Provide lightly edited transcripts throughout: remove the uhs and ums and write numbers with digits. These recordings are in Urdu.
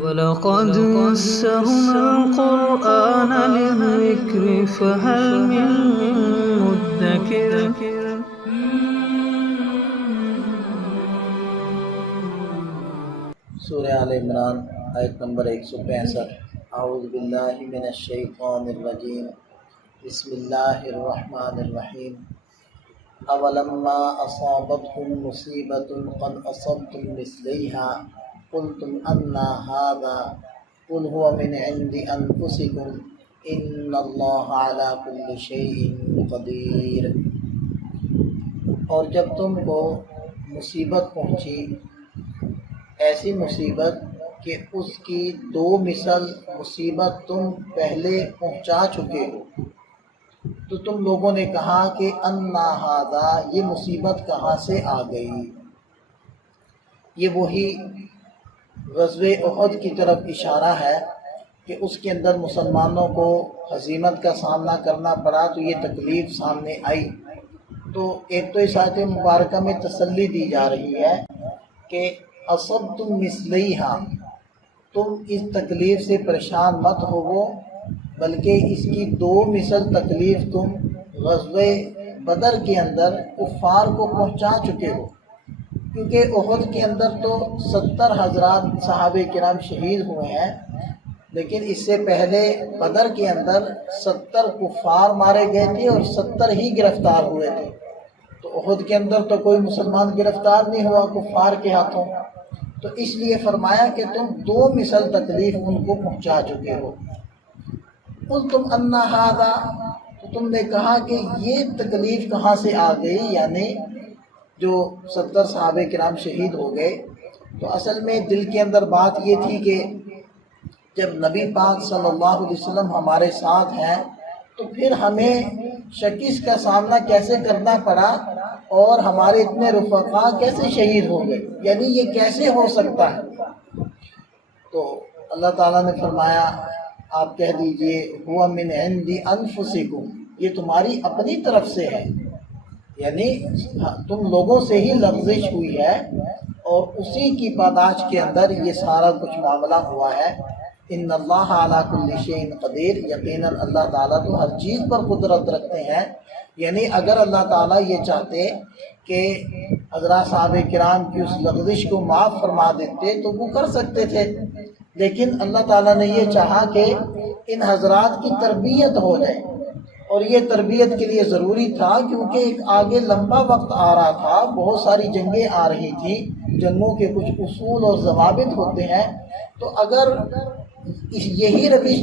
وَلَقَدْ يَسَّرْنَا الْقُرْآنَ لِلذِّكْرِ فَهَلْ مِن مُّدَّكِرٍ سورہ آل عمران آیت نمبر 165۔ اعوذ باللہ من الشیطان الرجیم، بسم اللہ الرحمن الرحیم۔ اولما اصابتکم مصیبۃ قد اصبتم مثلیہا قلتم انا ھذا قل ھو من عند انفسکم ان اللہ علی کل شیء قدیر۔ اور جب تم کو مصیبت پہنچی، ایسی مصیبت کہ اس کی دو مثل مصیبت تم پہلے پہنچا چکے ہو، تو تم لوگوں نے کہا کہ انا ھذا، یہ مصیبت کہاں سے آ گئی۔ یہ وہی غزوہ احد کی طرف اشارہ ہے کہ اس کے اندر مسلمانوں کو ہزیمت کا سامنا کرنا پڑا، تو یہ تکلیف سامنے آئی۔ تو ایک تو اس آیت مبارکہ میں تسلی دی جا رہی ہے کہ اصبتم مثلیہا، تم اس تکلیف سے پریشان مت ہوو، بلکہ اس کی دو مثل تکلیف تم غزوہ بدر کے اندر کفار کو پہنچا چکے ہو، کیونکہ احد کے اندر تو 70,000 صحابہ کرام شہید ہوئے ہیں، لیکن اس سے پہلے بدر کے اندر 70 کفار مارے گئے تھے اور 70 ہی گرفتار ہوئے تھے۔ تو احد کے اندر تو کوئی مسلمان گرفتار نہیں ہوا کفار کے ہاتھوں، تو اس لیے فرمایا کہ تم دو مثل تکلیف ان کو پہنچا چکے ہو۔ قلتم انا ھذا، تو تم نے کہا کہ یہ تکلیف کہاں سے آ گئی، یعنی جو 70 صحابہ کرام شہید ہو گئے۔ تو اصل میں دل کے اندر بات یہ تھی کہ جب نبی پاک صلی اللہ علیہ وسلم ہمارے ساتھ ہیں تو پھر ہمیں شکست کا سامنا کیسے کرنا پڑا، اور ہمارے اتنے رفقا کیسے شہید ہو گئے، یعنی یہ کیسے ہو سکتا ہے۔ تو اللہ تعالیٰ نے فرمایا آپ کہہ دیجئے ہوا من عند انفسکم، یہ تمہاری اپنی طرف سے ہے، یعنی تم لوگوں سے ہی لغزش ہوئی ہے اور اسی کی پاداش کے اندر یہ سارا کچھ معاملہ ہوا ہے۔ ان اللہ علی کل شیء قدیر، یقیناً اللہ تعالیٰ تو ہر چیز پر قدرت رکھتے ہیں، یعنی اگر اللہ تعالیٰ یہ چاہتے کہ حضرات صحابہ کرام کی اس لغزش کو معاف فرما دیتے تو وہ کر سکتے تھے، لیکن اللہ تعالیٰ نے یہ چاہا کہ ان حضرات کی تربیت ہو جائے، اور یہ تربیت کے لیے ضروری تھا کیونکہ ایک آگے لمبا وقت آ رہا تھا، بہت ساری جنگیں آ رہی تھیں، جنگوں کے کچھ اصول اور ضوابط ہوتے ہیں۔ تو اگر یہی روش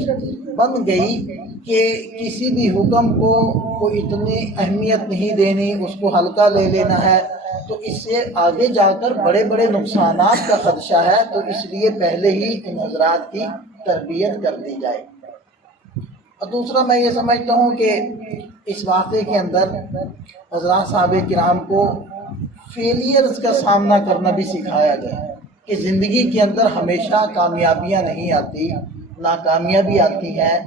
بن گئی کہ کسی بھی حکم کو کوئی اتنی اہمیت نہیں دینی، اس کو ہلکا لے لینا ہے، تو اس سے آگے جا کر بڑے بڑے نقصانات کا خدشہ ہے، تو اس لیے پہلے ہی ان حضرات کی تربیت کر دی جائے۔ اور دوسرا میں یہ سمجھتا ہوں کہ اس واقعے کے اندر حضرات صحابہ کرام کو فیلیئرز کا سامنا کرنا بھی سکھایا گیا کہ زندگی کے اندر ہمیشہ کامیابیاں نہیں آتی، ناکامیاں بھی آتی ہیں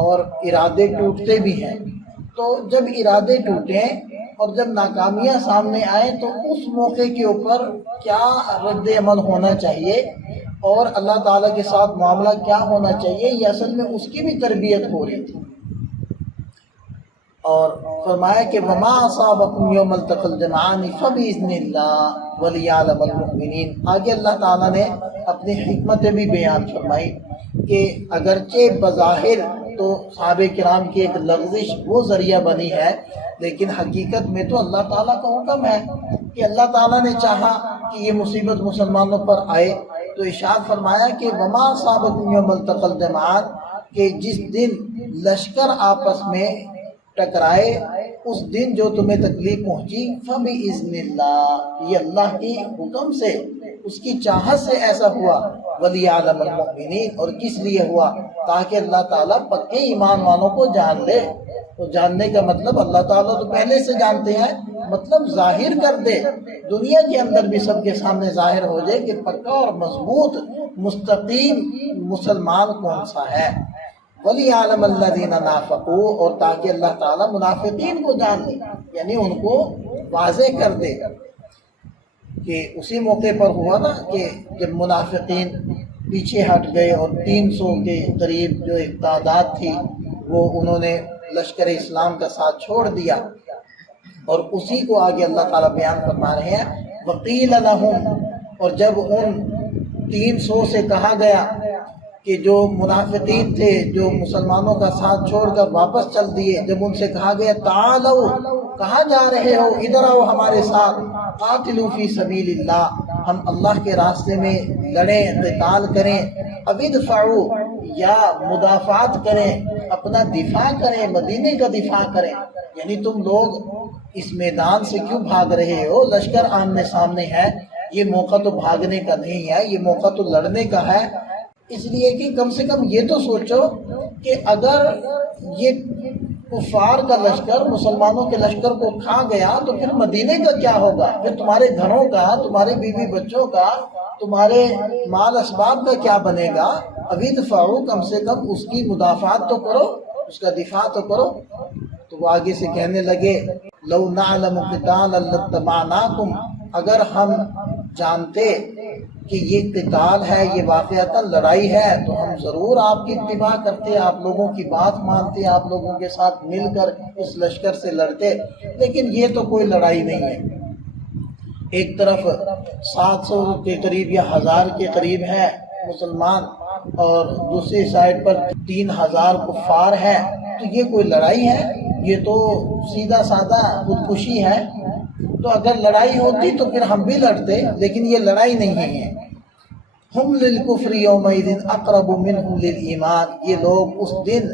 اور ارادے ٹوٹتے بھی ہیں۔ تو جب ارادے ٹوٹیں اور جب ناکامیاں سامنے آئیں تو اس موقع کے اوپر کیا رد عمل ہونا چاہیے اور اللہ تعالیٰ کے ساتھ معاملہ کیا ہونا چاہیے، یہ اصل میں اس کی بھی تربیت ہو رہی تھی۔ اور فرمایا کہ وما اصابکم یوم التقى الجمعان فباذن اللہ وليعلم المؤمنین۔ آگے اللہ تعالیٰ نے اپنی حکمتیں بھی بیان فرمائی کہ اگرچہ بظاہر تو صحابہ کرام کی ایک لغزش وہ ذریعہ بنی ہے، لیکن حقیقت میں تو اللہ تعالیٰ کا حکم ہے کہ اللہ تعالیٰ نے چاہا کہ یہ مصیبت مسلمانوں پر آئے، تو ارشاد فرمایا کہ وما اصابکم یوم التقى الجمعان، کہ جس دن لشکر آپس میں ٹکرائے اس دن جو تمہیں تکلیف پہنچی فباذن اللہ، یہ اللہ کی حکم سے، اس کی چاہت سے ایسا ہوا، ولیعلم المؤمنین، اور کس لیے ہوا، تاکہ اللہ تعالیٰ پکے ایمان والوں کو جان لے۔ تو جاننے کا مطلب اللہ تعالیٰ تو پہلے سے جانتے ہیں، مطلب ظاہر کر دے، دنیا کے اندر بھی سب کے سامنے ظاہر ہو جائے کہ پکا اور مضبوط مستقیم مسلمان کون سا ہے۔ وَلِيَعْلَمَ الَّذِينَ نَافَقُوا، اور تاکہ اللہ تعالیٰ منافقین کو جان لے، یعنی ان کو واضح کر دے کہ اسی موقع پر ہوا نا کہ جب منافقین پیچھے ہٹ گئے اور 300 کے قریب جو ایک تعداد تھی وہ انہوں نے لشکر اسلام کا ساتھ چھوڑ دیا، اور اسی کو آگے اللہ تعالیٰ بیان فرما رہے ہیں وقیل لہم، اور جب ان 300 سے کہا گیا کہ جو منافقین تھے جو مسلمانوں کا ساتھ چھوڑ کر واپس چل دیے، جب ان سے کہا گیا تعالو، کہاں جا رہے ہو، ادھر آؤ ہمارے ساتھ، قاتلوا فی سبیل اللہ، ہم اللہ کے راستے میں لڑیں، قتال کریں، اب ادفعوا، یا مدافعات کریں، اپنا دفاع کریں، مدینے کا دفاع کریں، یعنی تم لوگ اس میدان سے کیوں بھاگ رہے ہو، لشکر آمنے سامنے ہے، یہ موقع تو بھاگنے کا نہیں ہے، یہ موقع تو لڑنے کا ہے، اس لیے کہ کم سے کم یہ تو سوچو کہ اگر یہ کفار کا لشکر مسلمانوں کے لشکر کو کھا گیا تو پھر مدینے کا کیا ہوگا، پھر تمہارے گھروں کا، تمہارے بیوی بچوں کا، تمہارے مال اسباب کا کیا بنے گا، ابھی دفاعو، کم سے کم اس کی مدافعات تو کرو، اس کا دفاع تو کرو۔ تو وہ آگے سے کہنے لگے لو نعلم قتالا لاتبعناکم، اگر ہم جانتے کہ یہ قتال ہے، یہ واقعتاً لڑائی ہے، تو ہم ضرور آپ کی اتباع کرتے، آپ لوگوں کی بات مانتے، آپ لوگوں کے ساتھ مل کر اس لشکر سے لڑتے، لیکن یہ تو کوئی لڑائی نہیں ہے۔ ایک طرف 700 کے قریب یا 1000 کے قریب ہیں مسلمان، اور دوسری سائڈ پر 3000 کفار ہیں، تو یہ کوئی لڑائی ہے؟ یہ تو سیدھا سادہ خودکشی ہے۔ تو اگر لڑائی ہوتی تو پھر ہم بھی لڑتے، لیکن یہ لڑائی نہیں ہے۔ ہم للکفر یومئذ اقرب منہم للایمان، یہ لوگ اس دن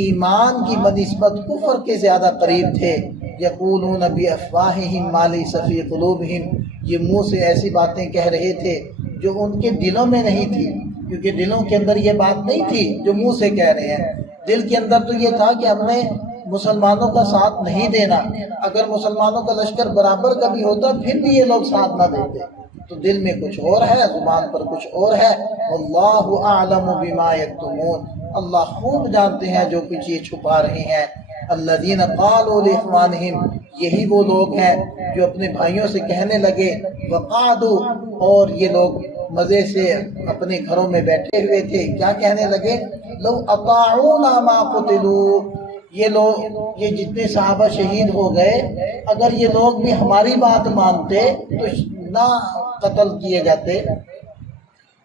ایمان کی بنسبت کفر کے زیادہ قریب تھے۔ یقولون بافواہہم ما لیس فی قلوبہم، یہ منہ سے ایسی باتیں کہہ رہے تھے جو ان کے دلوں میں نہیں تھی، کیونکہ دلوں کے اندر یہ بات نہیں تھی جو منہ سے کہہ رہے ہیں۔ دل کے اندر تو یہ تھا کہ ہم نے مسلمانوں کا ساتھ نہیں دینا، اگر مسلمانوں کا لشکر برابر کا بھی ہوتا پھر بھی یہ لوگ ساتھ نہ دیتے، تو دل میں کچھ اور ہے، زبان پر کچھ اور ہے۔ واللہ اعلم بما یکتمون، اللہ خوب جانتے ہیں جو کچھ یہ چھپا رہے ہیں۔ الذین قالوا لاخوانہم، یہی وہ لوگ ہیں جو اپنے بھائیوں سے کہنے لگے، وقعدوا، اور یہ لوگ مزے سے اپنے گھروں میں بیٹھے ہوئے تھے، کیا کہنے لگے، لو اطاعونا ما قتلوا، یہ لوگ، یہ جتنے صحابہ شہید ہو گئے، اگر یہ لوگ بھی ہماری بات مانتے تو نہ قتل کیے جاتے،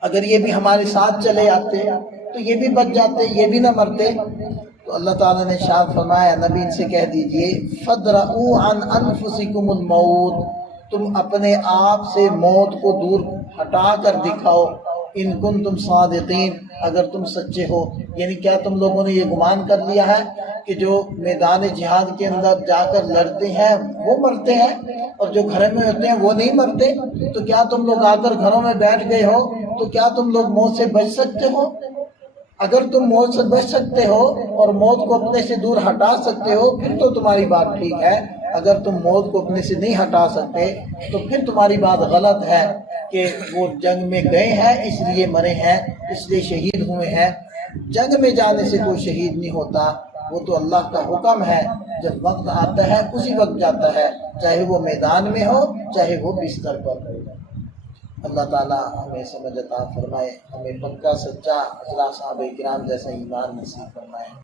اگر یہ بھی ہمارے ساتھ چلے آتے تو یہ بھی بچ جاتے، یہ بھی نہ مرتے۔ تو اللہ تعالیٰ نے ارشاد فرمایا نبی ان سے کہہ دیجئے فَادْرَؤُوا عَنْ أَنفُسِكُمُ الْمَوْتِ، تم اپنے آپ سے موت کو دور ہٹا کر دکھاؤ، ان کنتم صادقین، اگر تم سچے ہو۔ یعنی کیا تم لوگوں نے یہ گمان کر لیا ہے کہ جو میدان جہاد کے اندر جا کر لڑتے ہیں وہ مرتے ہیں اور جو گھر میں ہوتے ہیں وہ نہیں مرتے؟ تو کیا تم لوگ آ کر گھروں میں بیٹھ گئے ہو تو کیا تم لوگ موت سے بچ سکتے ہو؟ اگر تم موت سے بچ سکتے ہو اور موت کو اپنے سے دور ہٹا سکتے ہو پھر تو تمہاری بات ٹھیک ہے، اگر تم موت کو اپنے سے نہیں ہٹا سکتے تو پھر تمہاری بات غلط ہے کہ وہ جنگ میں گئے ہیں اس لیے مرے ہیں، اس لیے شہید ہوئے ہیں۔ جنگ میں جانے سے کوئی شہید نہیں ہوتا، وہ تو اللہ کا حکم ہے، جب وقت آتا ہے اسی وقت جاتا ہے، چاہے وہ میدان میں ہو چاہے وہ بستر پر ہو۔ اللہ تعالیٰ ہمیں سمجھ عطا فرمائے، ہمیں پکا سچا حضرات صحابہ کرام جیسا ایمان نصیب فرمائے۔